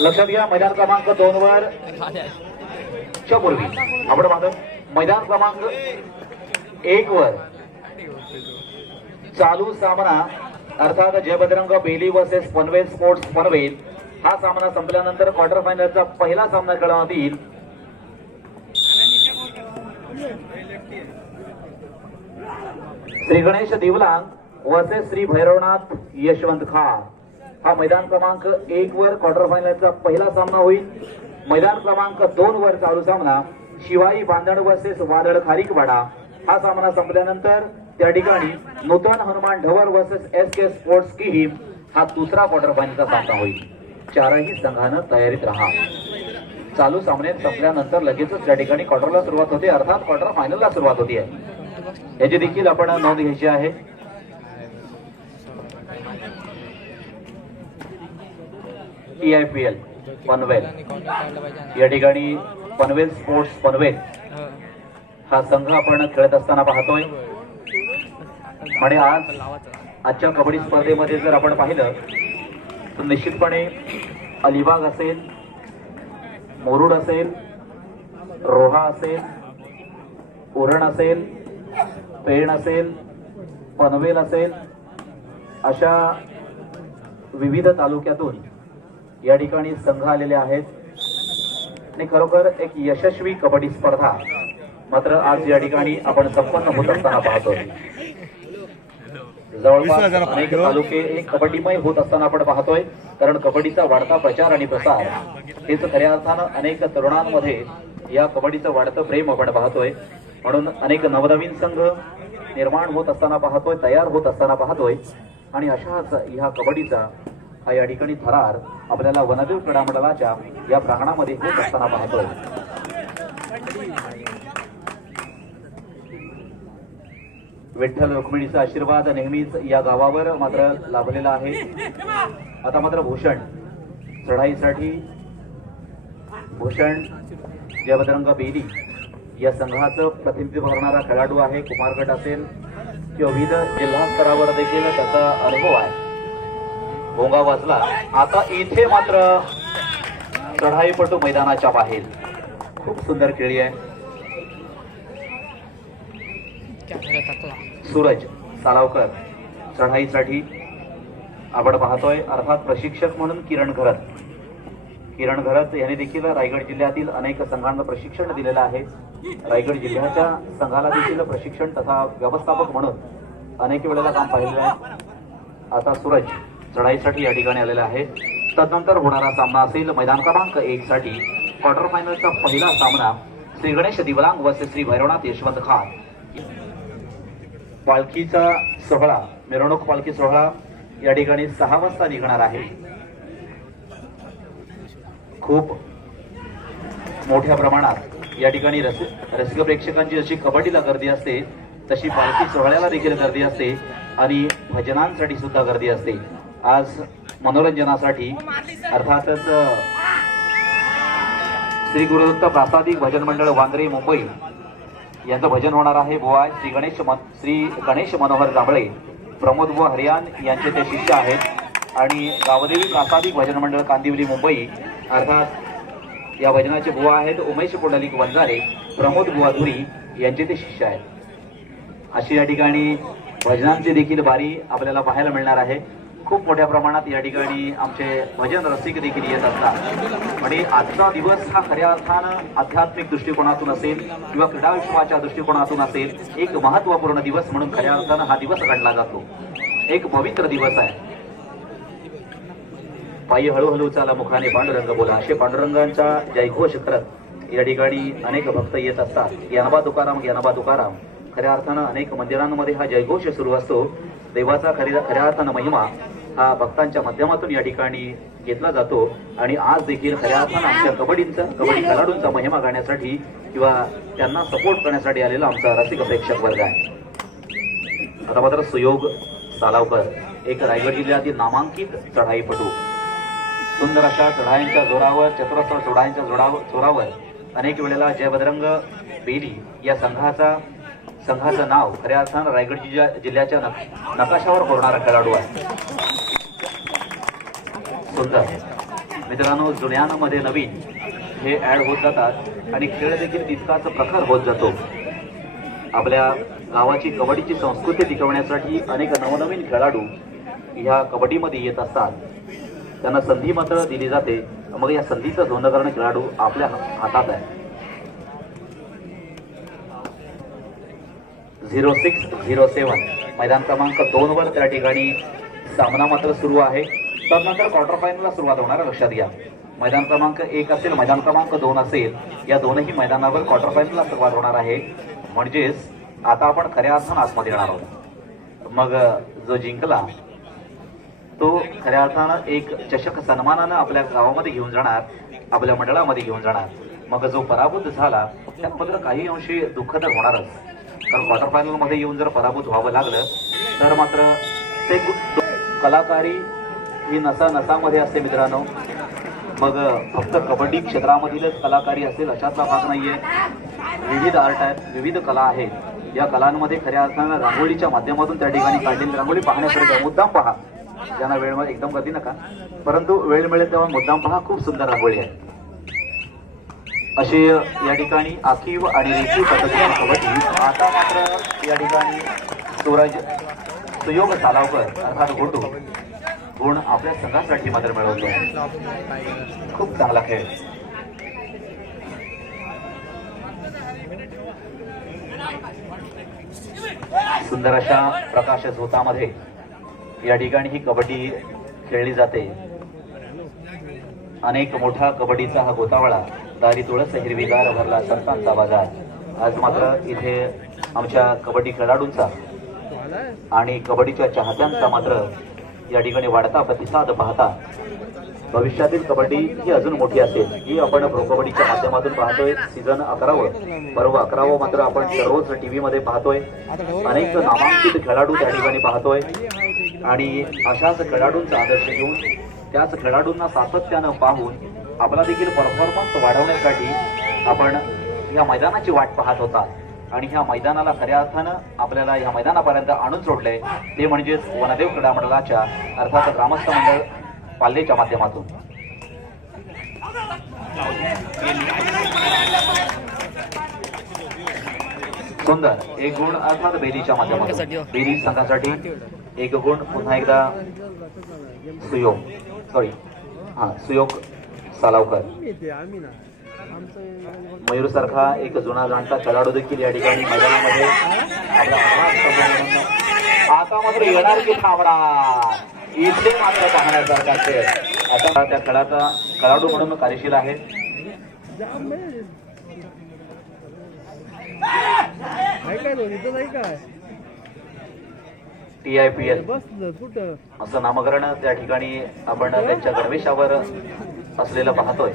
लक्षात घ्या मैदान क्रमांक दोन वर. च्या पूर्वी आपण माधव मैदान क्रमांक एक वर. चालू सामना अर्थात जयभद्रंग बेली वर्सेस पनवेल स्पोर्ट्स पनवेल हा सामना संपल्यानंतर क्वार्टर फायनलचा पहिला सामना खेळवण्यात येईल श्री गणेश देवलांग वसे श्री भैरवनाथ यशवंत खा. हा मैदान क्रमांक एक वर क्वार्टर फायनलचा पहिला सामना होईल. मैदान क्रमांक दोन वर चालू सामना शिवाई बांधण वर्सेस वादळ खारीकवाडा. हा सामना संपल्यानंतर त्या ठिकाणी Nutan Hanuman Dhavar versus S K sports Kihim हा दुसरा क्वार्टर फायनलचा सामना होईल. चारही संघानं तयारीत राहा. चालू सामन्यात संपल्यानंतर लगेचच त्या ठिकाणी क्वार्टरला सुरुवात होते. अर्थात क्वार्टर फायनलला सुरुवात होती आहे याची देखील आपण नोंद घ्यायची आहे. E I P L Panvel. या ठिकाणी पनवेल स्पोर्ट्स पनवेल हा संघ आपण खेळत असताना पाहतोय. आणि आज आजच्या कबड्डी स्पर्धेमध्ये जर आपण पाहिलं तर निश्चितपणे अलिबाग असेल मुरुड असेल रोहा असेल उरण असेल पेण असेल पनवेल असेल अशा विविध तालुक्यातून या ठिकाणी संघ आलेले आहेत. आणि खरोखर एक यशस्वी कबड्डी स्पर्धा मात्र आज या ठिकाणी आपण संपन्न होत असताना पाहतोय. जवळपास अनेक तालुके एक कबड्डीमय होत असताना आपण पाहतोय. कारण कबड्डीचा वाढता प्रचार आणि प्रसार हेच खऱ्या अर्थानं अनेक तरुणांमध्ये या कबड्डीचं वाढतं प्रेम आपण पाहतोय. म्हणून अनेक नवनवीन संघ निर्माण होत असताना पाहतोय तयार होत असताना पाहतोय. आणि अशाच ह्या कबड्डीचा हा या ठिकाणी थरार आपल्याला वनदेव क्रीडा मंडळाच्या या प्रांगणामध्ये होत असताना पाहतोय. विठ्ठल रुक्मिणीचा आशीर्वाद नेहमीच या गावावर मात्र लाभलेला आहे. आता मात्र भूषण चढाईसाठी भूषण जयभद्रंग बेली या संघाचं प्रतिनिधित्व करणारा खेळाडू आहे कुमारगट असेल किंवा विविध जिल्हा स्तरावर देखील त्याचा अनुभव आहे. भोंगा वाजला. आता इथे मात्र चढाईपटू मैदानाच्या बाहेर. खूप सुंदर खेळी आहे. सूरज सालावकर चढाईसाठी आपण पाहतोय. अर्थात प्रशिक्षक म्हणून किरण घरत. किरण घरत यांनी देखील रायगड जिल्ह्यातील अनेक संघांना प्रशिक्षण दिलेलं आहे. रायगड जिल्ह्याच्या संघाला देखील प्रशिक्षण तथा व्यवस्थापक म्हणून अनेक वेळेला काम पाहिलेलं आहे. आता सूरज चढाईसाठी या ठिकाणी आलेला आहे. तदनंतर होणारा सामना असेल मैदान क्रमांक एक साठी क्वार्टर फायनलचा पहिला सामना श्री गणेश दिवलांग व श्री भैरवनाथ यशवंत खान. पालखीचा सोहळा मिरवणूक पालखी सोहळा या ठिकाणी सहा वाजता निघणार आहे. खूप मोठ्या प्रमाणात या ठिकाणी रस रसिक प्रेक्षकांची जशी कबड्डीला गर्दी असते तशी पालखी सोहळ्याला देखील गर्दी असते आणि भजनांसाठी सुद्धा गर्दी असते. आज मनोरंजनासाठी अर्थातच श्री गुरुदत्त प्रासादिक भजन मंडळ वांद्रे मुंबई यांचं भजन होणार आहे. बुवा श्री गणेश मन श्री गणेश मनोहर जांभळे प्रमोद व हरियान यांचे ते शिष्य आहेत. आणि गावदेवी प्रासादिक भजन मंडळ कांदिवली मुंबई अर्थात या भजनाचे बुवा आहेत उमेश पुंडलिक वंजारे प्रमोद बुवा धुरी यांचे ते शिष्य आहेत. अशी या ठिकाणी भजनांची देखील बारी आपल्याला पाहायला मिळणार आहे. खूप मोठ्या प्रमाणात या ठिकाणी आमचे भजन रसिक देखील येत असतात. म्हणजे आजचा दिवस हा खऱ्या अर्थानं आध्यात्मिक दृष्टिकोनातून असेल किंवा क्रीडा विश्वाच्या दृष्टिकोनातून असेल एक महत्त्वपूर्ण दिवस म्हणून खऱ्या अर्थानं हा दिवस घडला जातो. एक पवित्र दिवस आहे. पायी हळूहळू चाला मुखाने पांडुरंग बोला. असे पांडुरंगांचा जयघोष करत या ठिकाणी अनेक भक्त येत असतात. ज्ञानबा तुकाराम ज्ञानबा तुकाराम. खऱ्या अर्थानं अनेक मंदिरांमध्ये हा जयघोष सुरू असतो. देवाचा खऱ्या खऱ्या अर्थानं महिमा हा भक्तांच्या माध्यमातून या ठिकाणी घेतला जातो. आणि आज देखील खऱ्या अर्थानं आमच्या कबड्डींचा कबड्डी खेळाडूंचा महिमा गाण्यासाठी किंवा त्यांना सपोर्ट करण्यासाठी आलेला आमचा रसिक प्रेक्षक वर्ग आहे. आता मात्र सुयोग सालावकर एक रायगड जिल्ह्यातील नामांकित चढाईपटू. सुंदर अशा चढायांच्या जोरावर चतुरस्र चढायांच्या जोरावर जोरावर अनेक वेळेला जयभद्रंग बेली या संघाचा संघाचं नाव खऱ्या अर्थानं रायगड जिल्ह्या जिल्ह्याच्या नकाशावर होणारा खेळाडू आहे. सुंदर. मित्रांनो जुन्यामध्ये नवीन हे ऍड होत जातात आणि खेळ देखील तितकाच प्रखर होत जातो. आपल्या गावाची कबड्डीची संस्कृती टिकवण्यासाठी अनेक नवनवीन खेळाडू ह्या कबड्डीमध्ये येत असतात. त्यांना संधी मात्र दिली जाते. मग या संधीचं धोंड करणं खेळाडू आपल्या हातात आहे. Zero six zero seven. मैदान क्रमांक दोन वर त्या ठिकाणी सामना मात्र सुरू आहे. तदनंतर क्वार्टर फायनलला सुरुवात होणार लक्षात घ्या. मैदान क्रमांक एक असेल मैदान क्रमांक दोन असेल या दोनही मैदानावर क्वार्टर फायनलला सुरुवात होणार आहे. म्हणजेच आता आपण खऱ्या अर्थानं आतमध्ये येणार आहोत. मग जो जिंकला तो खऱ्या अर्थानं एक चषक सन्मानानं आपल्या गावामध्ये घेऊन जाणार आपल्या मंडळामध्ये घेऊन जाणार. मग जो पराभूत झाला त्या मात्र काही अंशी दुःख तर होणारच. कारण क्वार्टर फायनलमध्ये येऊन जर पराभूत व्हावं लागलं तर मात्र ते कलाकारी ही नसा नसामध्ये असते मित्रांनो. मग फक्त कबड्डी क्षेत्रामधीलच कलाकारी असेल अशातला भाग नाहीये. विविध आर्ट आहेत विविध कला आहेत. या कलांमध्ये खऱ्या अर्थानं रांगोळीच्या माध्यमातून त्या ठिकाणी काढलेली रांगोळी पाहण्यासाठी मुद्दाम पहा. ज्यांना वेळ मिळेल एकदम कधी नका. परंतु वेळ मिळेल तेव्हा मुद्दाम पहा खूप सुंदर रांगोळी आहे. असे या ठिकाणी आखीव आणि रेखीव पद्धतीने आता मात्र या ठिकाणी सूरज सुयोग सालावकर अर्थात गोटू गुण आपल्या संघासाठी मात्र मिळवतो. खूप चांगला खेळ. सुंदर अशा प्रकाश झोतामध्ये या ठिकाणी ही कबड्डी खेळली जाते. अनेक मोठा कबड्डीचा हा गोतावळा दारी तुळस हिरवीगार भरला संतांचा बाजार. आज मात्र इथे आमच्या कबड्डी खेळाडूंचा आणि कबड्डीच्या चाहत्यांचा मात्र या ठिकाणी वाढता प्रतिसाद पाहता भविष्यातील कबड्डी ही अजून मोठी असेल. ही आपण प्रो कबड्डीच्या माध्यमातून पाहतोय. सीझन अकरावं बरोबर अकरावं मात्र आपण दररोज टीव्ही मध्ये पाहतोय. अनेक नामांकित खेळाडू त्या ठिकाणी पाहतोय. आणि अशाच खेळाडूंचा आदर्श घेऊन त्याच खेळाडूंना सातत्यानं पाहून आपला देखील परफॉर्मन्स वाढवण्यासाठी आपण या मैदानाची वाट पाहत होता. आणि ह्या मैदानाला खऱ्या अर्थानं आपल्याला या मैदानापर्यंत आणून सोडलंय ते म्हणजेच वनदेव क्रीडा मंडळाच्या अर्थात ग्रामस्थ मंडळ पाल्लेच्या माध्यमातून. सुंदर एक गुण अर्थात बेरीच्या माध्यमातून. बेरी संघासाठी एक गुण पुन्हा एकदा सुयोग. सॉरी हा सुयोग सालावकर. मयूर सारखा एक जुना जाणता खेळाडू देखील या ठिकाणी मैदानामध्ये आपला आता मात्र येणार की थांबणार. इथे मात्र पाहण्यासारखा खेळ. आता त्या खेळाचा खेळाडू म्हणून कार्यशील आहे. काय दोन्ही नाही काय टी आय पी एल असं नामकरण त्या ठिकाणी आपण त्यांच्या गणवेशावर असलेलं पाहतोय.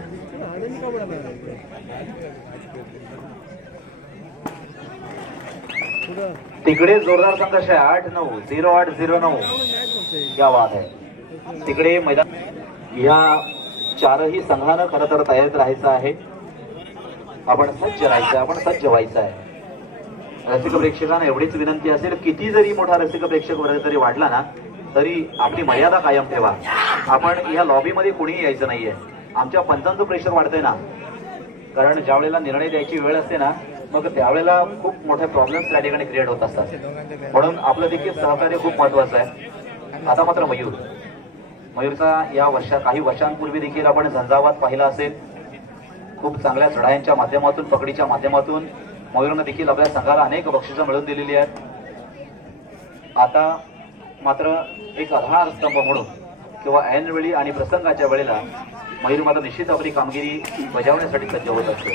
तिकडे जोरदार संघर्ष आहे. आठ नऊ झिरो आठ झिरो नऊ. क्या बात आहे. तिकडे मैदान या चारही संघानं खरं तर तयारीत राहायचं आहे. आपण सज्ज राहायचं आहे आपण सज्ज व्हायचं आहे. रसिक प्रेक्षकांना एवढीच विनंती असेल किती जरी मोठा रसिक प्रेक्षक वर्ग जरी वाढला ना तरी आपली मर्यादा कायम ठेवा. आपण या लॉबीमध्ये कोणीही यायचं नाहीये. आमच्या पंचांचं प्रेशर वाढतंय ना. कारण ज्या वेळेला निर्णय द्यायची वेळ असते ना मग त्यावेळेला खूप मोठे प्रॉब्लेम्स त्या ठिकाणी क्रिएट होत असतात. म्हणून आपलं देखील सहकार्य खूप महत्वाचं आहे. आता मात्र मयूर. मयूरचा या वर्षा काही वर्षांपूर्वी देखील आपण झंझावात पाहिला असेल. खूप चांगल्या चढायांच्या माध्यमातून पकडीच्या माध्यमातून मयूरनं देखील आपल्या संघाला अनेक बक्षिसं मिळवून दिलेली आहेत. आता मात्र एक आधार स्तंभ म्हणून किंवा ऐनवेळी आणि प्रसंगाच्या वेळेला मयूर मात्र निश्चित आपली कामगिरी बजावण्यासाठी सज्ज होत असतो.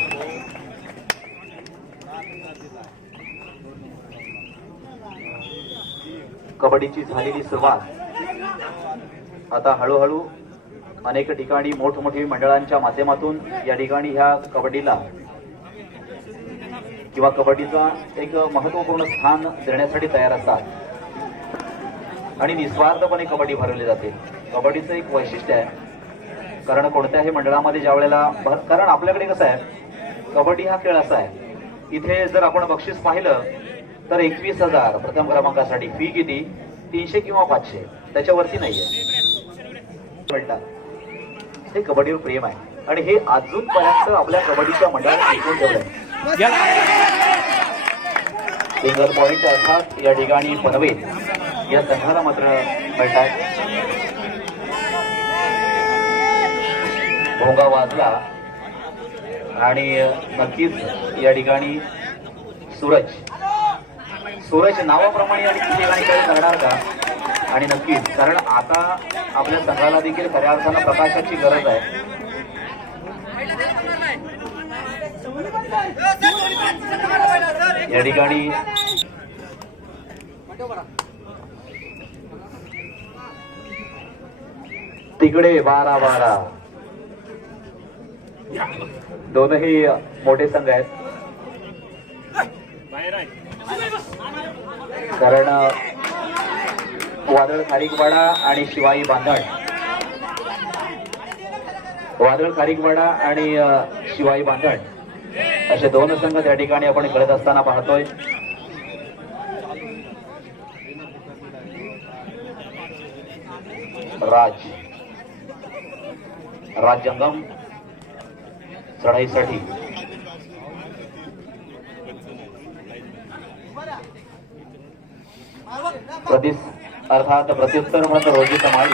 कबड्डीची झालेली सुरुवात आता हळूहळू अनेक ठिकाणी मोठमोठी मंडळांच्या माध्यमातून या ठिकाणी ह्या कबड्डीला किंवा कबड्डीचा एक महत्त्वपूर्ण स्थान देण्यासाठी तयार असतात. आणि निस्वार्थपणे कबड्डी भरवली जाते. कबड्डीचं एक वैशिष्ट्य आहे. कारण कोणत्याही मंडळामध्ये ज्या वेळेला भर- कारण आपल्याकडे कसं आहे कबड्डी हा खेळ असा आहे. इथे जर आपण बक्षीस पाहिलं तर एकवीस हजार प्रथम क्रमांकासाठी फी किती? तीनशे किंवा पाचशे. त्याच्यावरती नाही म्हणतात हे कबड्डीवर प्रेम आहे. आणि हे अजूनपर्यंत आपल्या कबड्डीच्या मंडळात झालं आहे सिंगल पॉइंट अर्थात या ठिकाणी पनवेल या संघाला मात्र मिळतात भोंगा वाजला. आणि नक्कीच या ठिकाणी सूरज. सूरज नावाप्रमाणे या ठिकाणी काही करणार का? आणि नक्कीच कारण आता आपल्या संघाला देखील खऱ्या अर्थानं प्रकाशाची गरज आहे. या ठिकाणी तिकडे बारा बारा. दोनही मोठे संघ आहेत. कारण वादळ खारिकवाडा आणि शिवाई बांधण. वादळ खारिकवाडा आणि शिवाई बांधण. असे दोन संघ त्या ठिकाणी आपण खेळत असताना पाहतोय. राज राज जंगम चढाईसाठी. प्रति अर्थात प्रत्युत्तर म्हणून रोजी माळी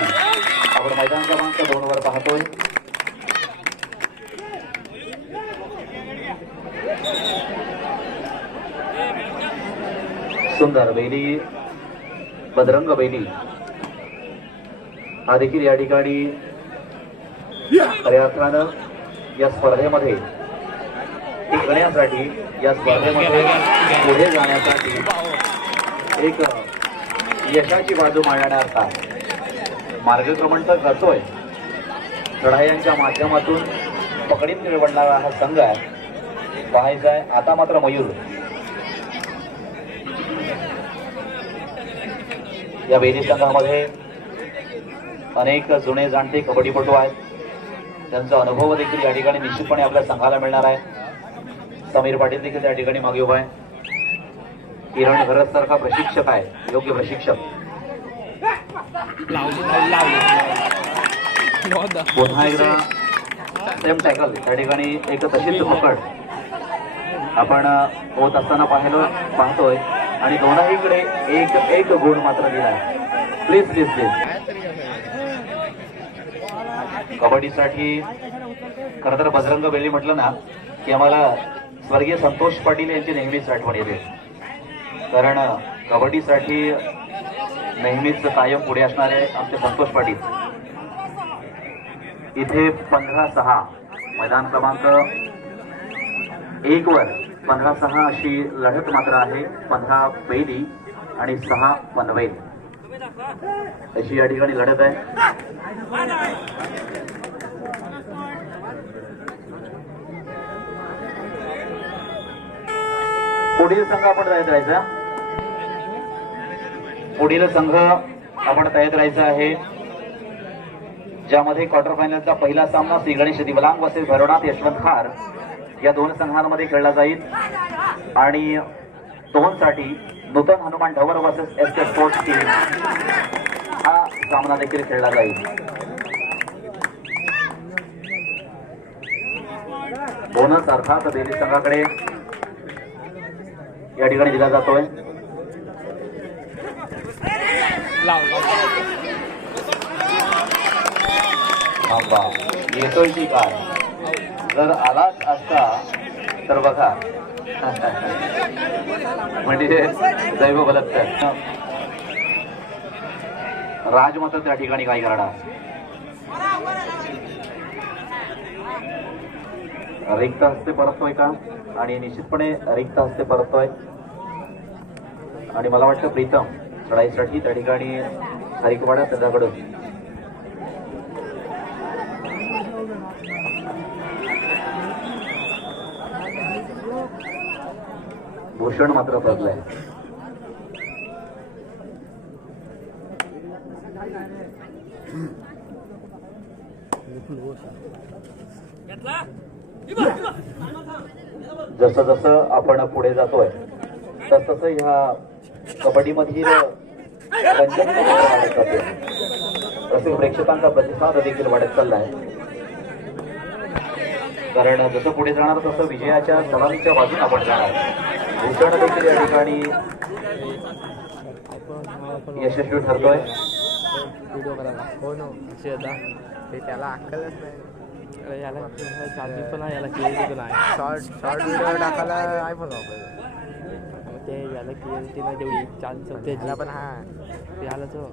आपण मैदान क्रमांक दोन वर पाहतोय. सुंदर बेली बदरंग बेली हा देखील या ठिकाणी खऱ्या अर्थानं या स्पर्धेमध्ये करण्यासाठी या स्पर्धेमध्ये पुढे जाण्यासाठी एक यशाची बाजू मांडण्याचा मार्गक्रमण तर करतोय. चढायांच्या माध्यमातून पकडीत निवडणारा हा संघ आहे. पाहायचा आहे आता मात्र मयूर. या वेदी संघामध्ये अनेक जुने जाणते कबड्डीपटू आहेत. त्यांचा अनुभव देखील या ठिकाणी निश्चितपणे आपल्या संघाला मिळणार आहे. समीर पाटील देखील त्या ठिकाणी मागे उभा आहे. किरण घरत सारखा प्रशिक्षक आहे योग्य प्रशिक्षक. पुन्हा एकदा सेम टॅकल त्या ठिकाणी एक तशीच पकड आपण होत असताना पाहिलं पाहतोय. आणि दोनहीकडे एक एक गुण मात्र दिलाय प्लीज प्लीज प्लीज कबड्डीसाठी खरं तर बजरंग बेली म्हटलं ना की आम्हाला स्वर्गीय संतोष पाटील यांची नेहमीच आठवण येते. कारण कबड्डीसाठी नेहमीच कायम पुढे असणारे आमचे संतोष पाटील. इथे पंधरा सहा मैदान क्रमांक एक वर पंधरा सहा अशी लढत मात्र आहे. पंधरा बेली आणि सहा पनवेल. अशी या ठिकाणी लढत आहे. पुढील संघ आपण तयार राहायचा पुढील संघ आपण तयार राहायचा आहे. ज्यामध्ये क्वार्टर फायनलचा पहिला सामना श्री गणेश दिवलांग वसेल भरवणात यशवंत खार या दोन संघांमध्ये खेळला जाईल. आणि दोनसाठी Nutan Hanuman Dhavar versus S K sports team हा सामना देखील खेळला जाईल. बोनस अर्थात दिल्ली संघाकडे या ठिकाणी दिला जातोय. येतोय ती काय? जर आलाच असता तर बघा. म्हणजे दैव बलत्कार राज त्या ठिकाणी काय करणार? रिक्त हस्ते परतोय का? आणि निश्चितपणे रिक्त हस्ते परतोय आणि मला वाटतं प्रीतम लढाईसाठी त्या ठिकाणी हरिकवाडा त्याच्याकडून भूषण मात्र परतलाय जसं जसं आपण पुढे जातोय तस तसं ह्या कबड्डीमधील रंजक वाढत जाते प्रेक्षकांचा प्रतिसाद देखील वाढत चाललाय. कारण जसं पुढे जाणार तसं विजयाच्या सलामीच्या बाजून आपण जाणार भूषण देखील या ठिकाणी यशस्वी ठरतोय ते त्याला अक्कलच नाही याला चार्जिंग पण आहे याला क्लिअरिटी पण आहे शॉर्ट शॉर्ट व्हिडिओ टाकायला आयफोन वापरतो ते याला क्लिअरिटी नाही तेवढी चार्जिंग संपते त्याला पण हा याला तो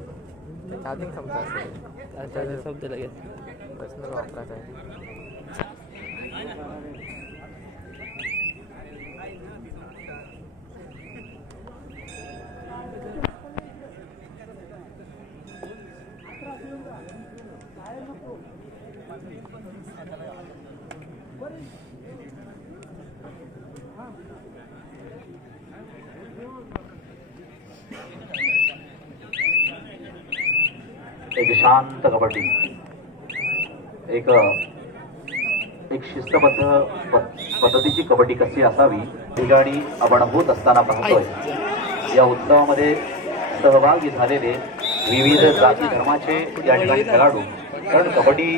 चार्जिंग संपत असेल चार्जिंग संपते लगेच पर्सनल वापरायचं आहे एक शांत कबड्डी. एक एक शिस्तबद्ध पद्धतीची कबड्डी कशी असावी ठिकाणी आपण होत असताना पाहतोय. या उत्सवामध्ये सहभागी झालेले विविध जाती धर्माचे या ठिकाणी खेळाडू. कारण कबड्डी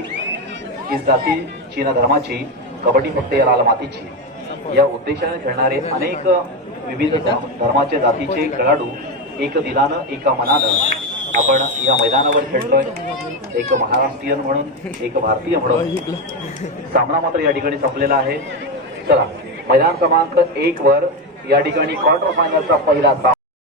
ही जाती चीन धर्माची कबड्डी फक्त या लाल मातीची. या उद्देशाने खेळणारे अनेक विविध धर्म- धर्माचे जातीचे खेळाडू एक दिलानं एका मनानं आपण या मैदानावर खेळतोय. एक महाराष्ट्रीयन म्हणून एक भारतीय म्हणून. सामना मात्र या ठिकाणी संपलेला आहे. चला मैदान क्रमांक एक वर या ठिकाणी क्वार्टर फायनलचा पहिला